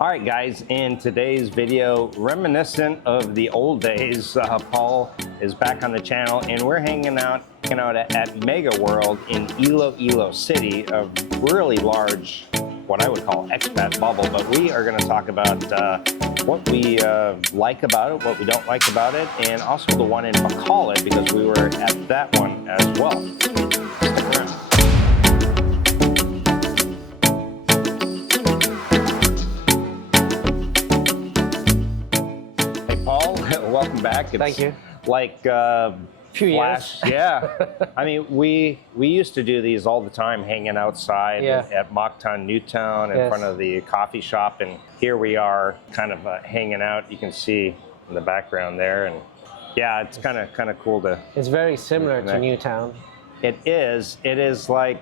All right, guys, in today's video, reminiscent of the old days, Paul is back on the channel, and we're hanging out at Megaworld in Iloilo City, a really large, what I would call expat bubble, but we are going to talk about what we like about it, what we don't like about it, and also the one in Bacolod, because we were at that one as well. Stick around. Welcome back. It's Thank you. Like few years. Yeah. I mean, we used to do these all the time, hanging outside at Mactan Newtown in front of the coffee shop, and here we are, kind of hanging out. You can see in the background there, and yeah, it's kind of cool to. It's very similar to Newtown. It is. It is like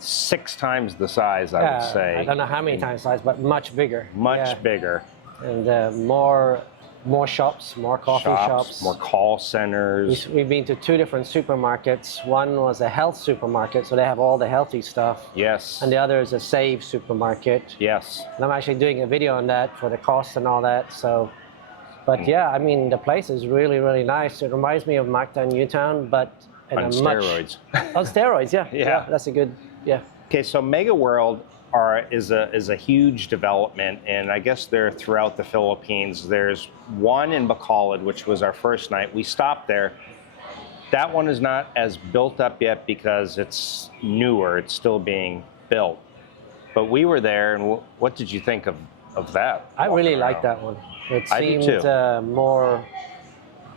6 times the size, I would say. I don't know how many times size, but much bigger. Much bigger. And more shops, more coffee shops. More call centers. We've been to 2 different supermarkets. One was a health supermarket, so they have all the healthy stuff. Yes. And the other is a save supermarket. Yes. And I'm actually doing a video on that for the cost and all that. So, but yeah, I mean, the place is really, really nice. It reminds me of Mactan Newtown, but on steroids. On steroids, yeah. Yeah. That's a good, Okay, so Megaworld is a huge development, and I guess they're throughout the Philippines. There's one in Bacolod, which was our first night. We stopped there. That one is not as built up yet because it's newer. It's still being built. But we were there, and what did you think of that? I really liked that one. It seemed more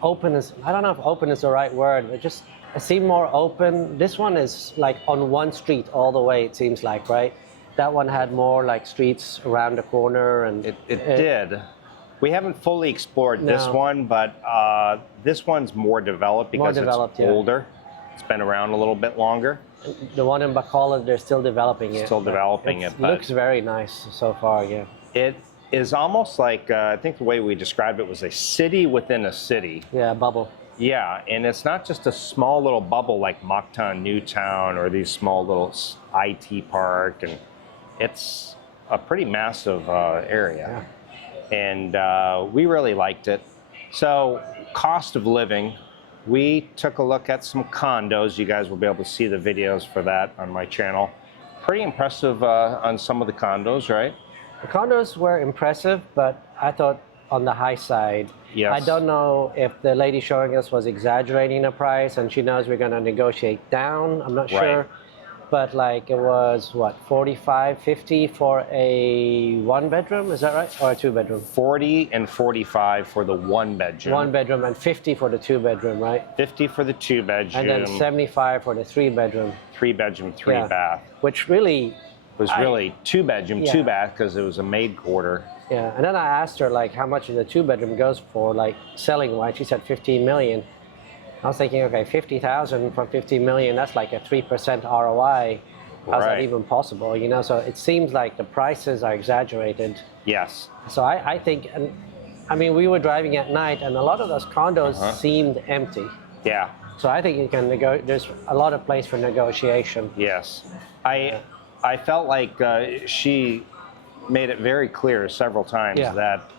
open. I don't know if open is the right word, but it seemed more open. This one is like on one street all the way, it seems like, right? That one had more like streets around the corner, and it did. We haven't fully explored this one, but this one's more developed because it's older. It's been around a little bit longer. The one in Bacolod, they're still developing it. Still developing it. It looks very nice so far, yeah. It is almost like, I think the way we described it was a city within a city. Yeah, a bubble. Yeah, and it's not just a small little bubble like Mactan Newtown or these small little IT park, and it's a pretty massive area, and we really liked it. So, cost of living, we took a look at some condos. You guys will be able to see the videos for that on my channel. Pretty impressive on some of the condos, right? The condos were impressive, but I thought on the high side. Yes. I don't know if the lady showing us was exaggerating the price and she knows we're going to negotiate down. I'm not sure. But like it was what, 45, 50 for a 1-bedroom, is that right? Or a 2-bedroom? 40 and 45 for the 1-bedroom. 1-bedroom and 50 for the 2-bedroom, right? 50 for the 2-bedroom. And then 75 for the 3-bedroom. 3-bedroom, 3-bath. Which really was really 2-bedroom, 2-bath, because it was a maid quarter. Yeah, and then I asked her like how much the 2-bedroom goes for, like selling wise. She said 15 million. I was thinking, okay, 50,000 from 50 million, that's like a 3% ROI. How's that even possible? You know, so it seems like the prices are exaggerated. Yes. So I think, and I mean, we were driving at night, and a lot of those condos seemed empty. Yeah. So I think you can there's a lot of place for negotiation. Yes. I felt like she made it very clear several times that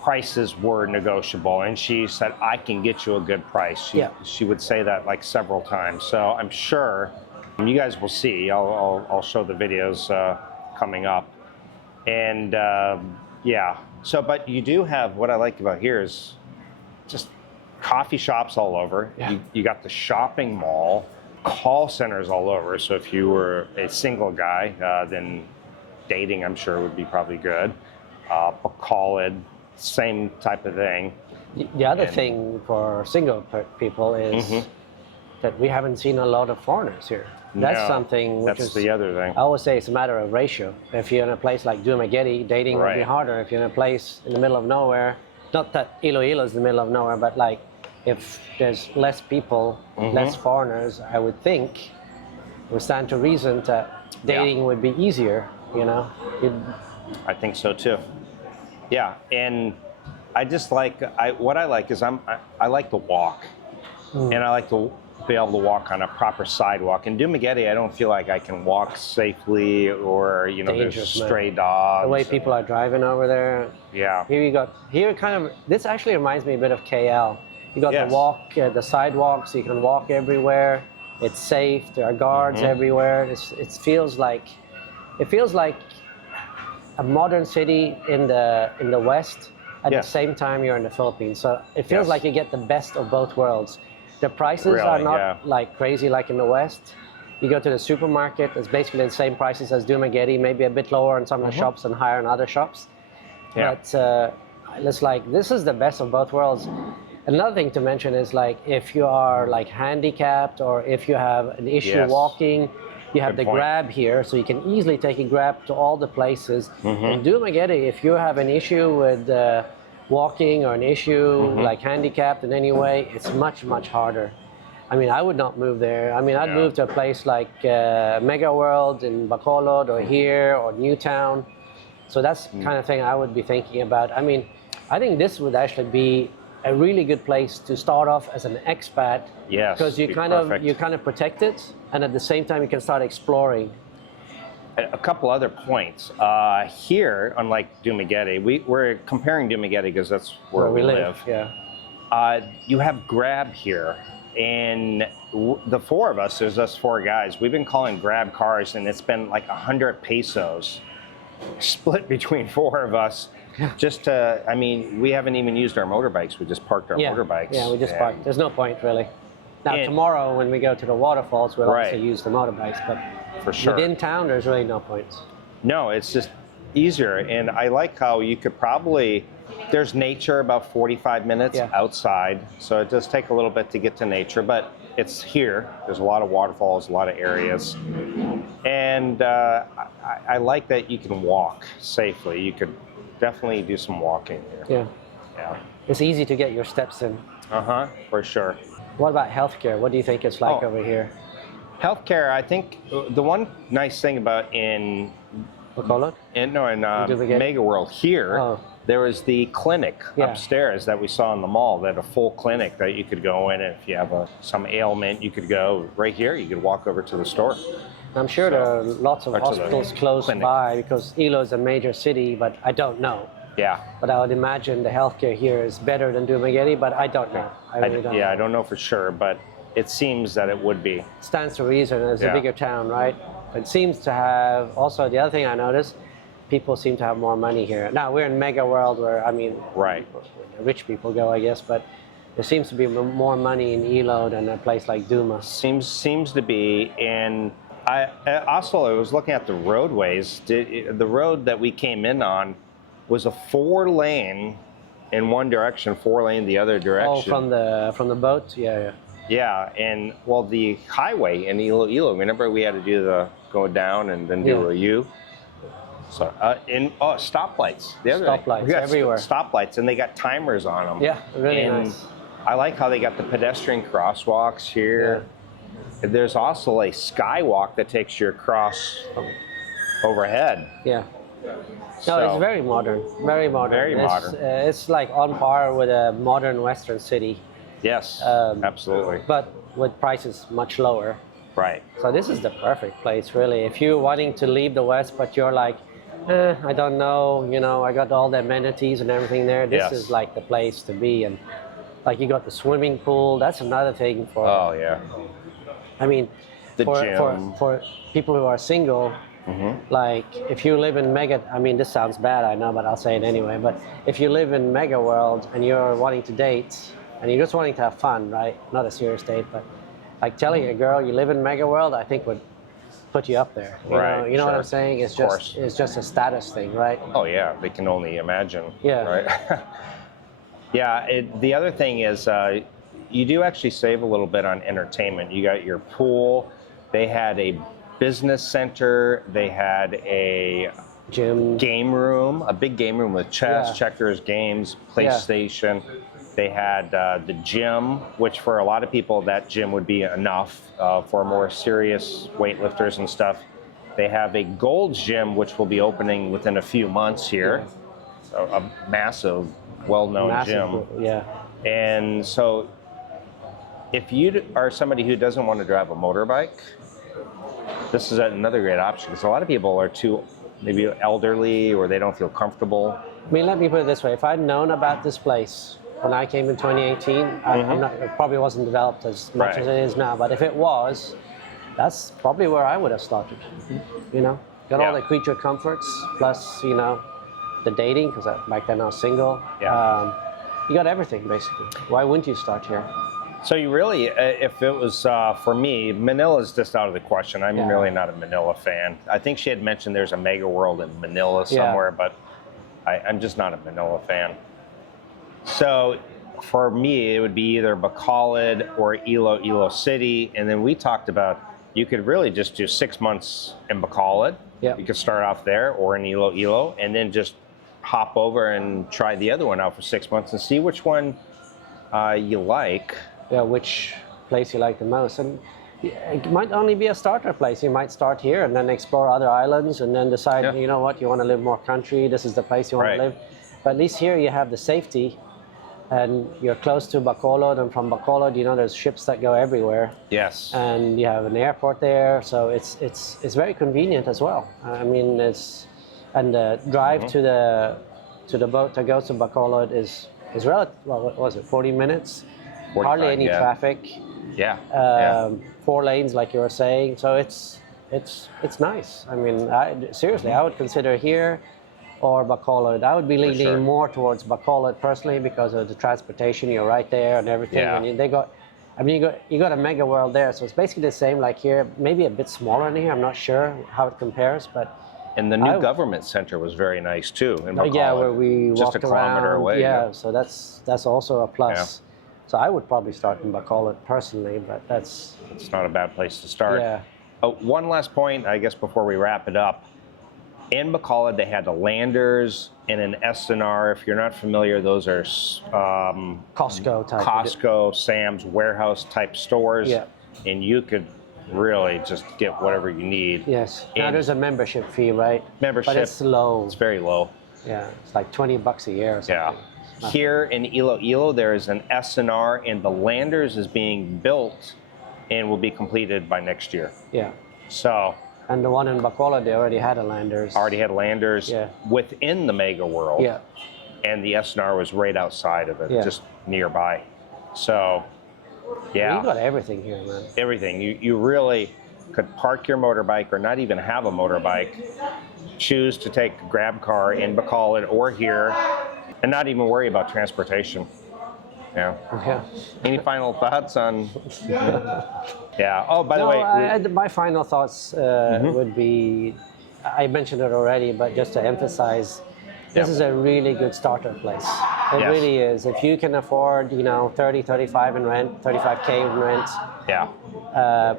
prices were negotiable, and she said, I can get you a good price. She would say that like several times. So I'm sure you guys will see. I'll show the videos coming up. And so, but you do have, what I like about here is just coffee shops all over. You got the shopping mall, call centers all over. So if you were a single guy, then dating, I'm sure, would be probably good. Bacolod, same type of thing. The other thing for single people is that we haven't seen a lot of foreigners here. That's something which is the other thing. I always say it's a matter of ratio. If you're in a place like Dumaguete, dating will be harder. If you're in a place in the middle of nowhere, not that Iloilo is the middle of nowhere, but like if there's less people, less foreigners, I would think it would stand to reason that dating would be easier, you know? I think so too. Yeah, and I just like, what I like is I like to walk, and I like to be able to walk on a proper sidewalk. In Dumaguete, I don't feel like I can walk safely, or there's stray dogs. The way people are driving over there. Yeah. Here kind of, this actually reminds me a bit of KL. You got the sidewalks, you can walk everywhere. It's safe, there are guards everywhere. It feels like a modern city in the West. At the same time, you're in the Philippines. So it feels like you get the best of both worlds. The prices are not like crazy like in the West. You go to the supermarket, it's basically the same prices as Dumaguete, maybe a bit lower in some of the shops and higher in other shops. Yeah. But it's like, this is the best of both worlds. Another thing to mention is like, if you are like handicapped or if you have an issue walking, you have the Grab here, so you can easily take a Grab to all the places. In Dumaguete, if you have an issue with walking or an issue like handicapped in any way, it's much, much harder. I mean, I would not move there. I mean, I'd move to a place like Megaworld in Bacolod or here or Newtown. So that's the kind of thing I would be thinking about. I mean, I think this would actually be a really good place to start off as an expat. Yes, because you kind of protect it, and at the same time you can start exploring. A couple other points. Here, unlike Dumaguete, we're comparing Dumaguete because that's where we live. Yeah. You have Grab here, and the four of us, there's us four guys, we've been calling Grab cars, and it's been like 100 pesos split between four of us. Just to, I mean, we haven't even used our motorbikes. We just parked our motorbikes. Yeah, we just parked. There's no point really. Now tomorrow when we go to the waterfalls, we'll also use the motorbikes, but for sure, within town, there's really no point. No, it's just easier, and I like how you could probably, there's nature about 45 minutes outside, so it does take a little bit to get to nature, but it's here. There's a lot of waterfalls, a lot of areas, and I like that you can walk safely. You could definitely do some walking here. Yeah. It's easy to get your steps in. For sure. What about healthcare? What do you think it's like over here? Healthcare, I think the one nice thing about in Megaworld here, there was the clinic upstairs that we saw in the mall, that a full clinic that you could go in, and if you have some ailment, you could go right here. You could walk over to the store. I'm sure there are lots of hospitals close by because Ilo is a major city, but I don't know. Yeah. But I would imagine the healthcare here is better than Dumaguete, but I don't know. I really don't know. I don't know for sure, but it seems that it would be. Stands to reason. It's a bigger town, right? It seems to have, also the other thing I noticed, people seem to have more money here. Now, we're in Megaworld where, I mean, rich people go, I guess, but there seems to be more money in Ilo than a place like Duma. Seems to be, and I was looking at the roadways. The road that we came in on was a 4-lane in one direction, 4-lane the other direction. Oh, from the boat? Yeah. Yeah, and well, the highway in Iloilo, remember we had to do the go down and then do a U? So, stoplights. Stoplights everywhere. Stoplights, and they got timers on them. Yeah, really nice. I like how they got the pedestrian crosswalks here. Yeah. There's also a skywalk that takes you across overhead. Yeah. No, it's very modern. Very modern. Very modern. It's like on par with a modern Western city. Yes, absolutely. But with prices much lower. Right. So this is the perfect place, really. If you're wanting to leave the West, but you're like, I don't know, I got all the amenities and everything there. This is like the place to be. And like you got the swimming pool. That's another thing for. Oh yeah. I mean, the gym. For people who are single. Like if you live in this sounds bad, I know, but I'll say it anyway. But if you live in Megaworld and you're wanting to date and you're just wanting to have fun, right? Not a serious date, but like telling a girl you live in Megaworld, I think would put you up there. You know what I'm saying? It's just a status thing, right? Oh yeah, they can only imagine. Yeah. Right. Yeah. The other thing is, you do actually save a little bit on entertainment. You got your pool. They had a business center. They had a gym, game room, a big game room with chess, checkers, games, PlayStation. They had the gym, which for a lot of people, that gym would be enough for more serious weightlifters and stuff. They have a gold gym, which will be opening within a few months here. A massive, well-known gym. Yeah. And so if you are somebody who doesn't want to drive a motorbike, this is another great option because a lot of people are too maybe elderly or they don't feel comfortable. I mean, let me put it this way. If I'd known about this place when I came in 2018, it probably wasn't developed as much as it is now. But if it was, that's probably where I would have started. You know, got all the creature comforts, plus, you know, the dating, because back then I was single. Yeah. You got everything, basically. Why wouldn't you start here? So you really, if it was for me, Manila's just out of the question. I'm really not a Manila fan. I think she had mentioned there's a Megaworld in Manila somewhere, but I'm just not a Manila fan. So for me, it would be either Bacolod or Iloilo City. And then we talked about you could really just do 6 months in Bacolod. Yeah. You could start off there or in Iloilo and then just hop over and try the other one out for 6 months and see which one you like. Yeah, which place you like the most. And it might only be a starter place. You might start here and then explore other islands and then decide, you know what, you want to live more country, this is the place you want to live. But at least here you have the safety and you're close to Bacolod, and from Bacolod, you know, there's ships that go everywhere. Yes. And you have an airport there, so it's very convenient as well. I mean, and the drive to the boat that goes to Bacolod is relative, well, what was it, 40 minutes? Hardly any traffic. Yeah. 4 lanes, like you were saying. So it's nice. I mean, seriously, I would consider here or Bacolod. I would be leaning more towards Bacolod personally because of the transportation. You're right there and everything. Yeah. And you got a Megaworld there, so it's basically the same like here. Maybe a bit smaller than here. I'm not sure how it compares, but. And the new government center was very nice too in Bacolod. Yeah, where we just walked a kilometer around. away. Yeah, so that's also a plus. Yeah. So I would probably start in Bacolod personally, but it's not a bad place to start. Yeah. One last point, I guess, before we wrap it up. In Bacolod, they had the Landers and an SNR. If you're not familiar, those are Costco type. Costco, Sam's Warehouse type stores. Yeah. And you could really just get whatever you need. Yes. Now there's a membership fee, right? Membership. But it's low. It's very low. Yeah, it's like $20 a year or something. Yeah. Here in Iloilo, there is an SNR, and the Landers is being built and will be completed by next year. Yeah. So. And the one in Bacolod, they already had a Landers. Already had Landers within the Megaworld. Yeah. And the SNR was right outside of it, just nearby. So, yeah. You got everything here, man. Everything. You really could park your motorbike or not even have a motorbike, choose to take a grab car in Bacolod or here, and not even worry about transportation. Yeah. Any final thoughts on? Yeah. Oh, by the way, my final thoughts would be, I mentioned it already, but just to emphasize, this is a really good starter place. It really is. If you can afford, you know, 30, 35 in rent, 35K in rent. Yeah.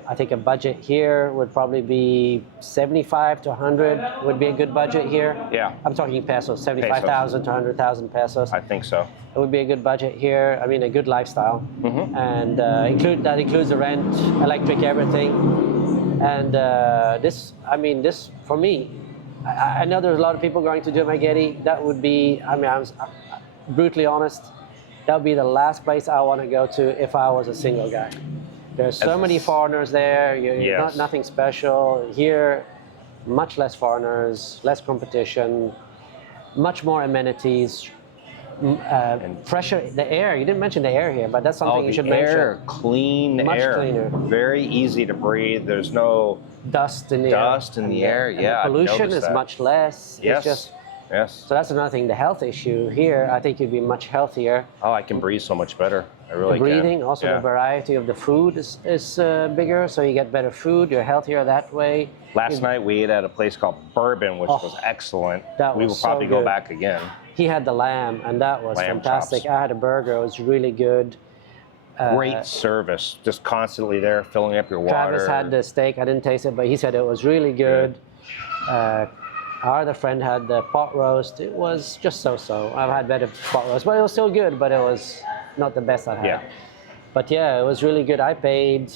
I think a budget here would probably be 75 to 100 would be a good budget here. Yeah. I'm talking pesos, 75,000 to 100,000 pesos. I think so. It would be a good budget here. I mean, a good lifestyle. And that includes the rent, electric, everything. And this for me, I know there's a lot of people going to Dumaguete. That would be, I mean, I'm brutally honest, that would be the last place I want to go to if I was a single guy. There's so many foreigners there. You're not nothing special. Here, much less foreigners, less competition, much more amenities, fresher. The air, you didn't mention the air here, but that's something you should mention. Clean air. Much cleaner. Very easy to breathe. There's no dust in the air. Yeah. The pollution is much less. Yes. It's just, yes. So that's another thing. The health issue here, I think you'd be much healthier. Oh, I can breathe so much better. I really can. Breathing, also the variety of the food is bigger, so you get better food. You're healthier that way. Last night we ate at a place called Bourbon, which was excellent. We will probably go back again. He had the lamb, and that was fantastic. Chops. I had a burger. It was really good. Great service. Just constantly there, filling up your water. Travis had the steak. I didn't taste it, but he said it was really good. Our other friend had the pot roast. It was just so-so. I've had better pot roast, but it was still good, but it was not the best I've had. Yeah. But yeah, it was really good. I paid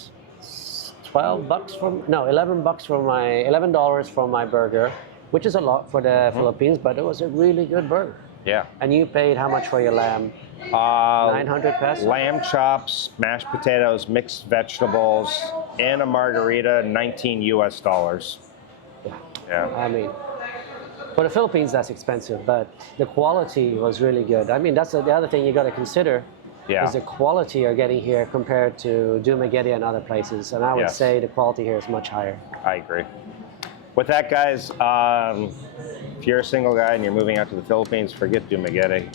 $11 for my burger, which is a lot for the Philippines, but it was a really good burger. Yeah. And you paid how much for your lamb? 900 pesos? Lamb chops, mashed potatoes, mixed vegetables, and a margarita, $19 US. Yeah. I mean, for the Philippines, that's expensive, but the quality was really good. I mean, that's the other thing you got to consider is the quality you're getting here compared to Dumaguete and other places. And I would say the quality here is much higher. I agree. With that, guys, if you're a single guy and you're moving out to the Philippines, forget Dumaguete.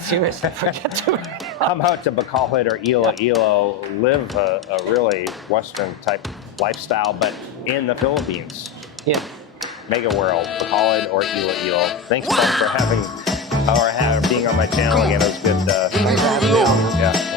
Seriously, forget Dumaguete. Come out to Bacolod or Iloilo, live a really Western type lifestyle, but in the Philippines. Yeah. Megaworld, Bacolod or Iloilo. Thanks, folks, for being on my channel again. It was good. Thanks for having me on. Yeah.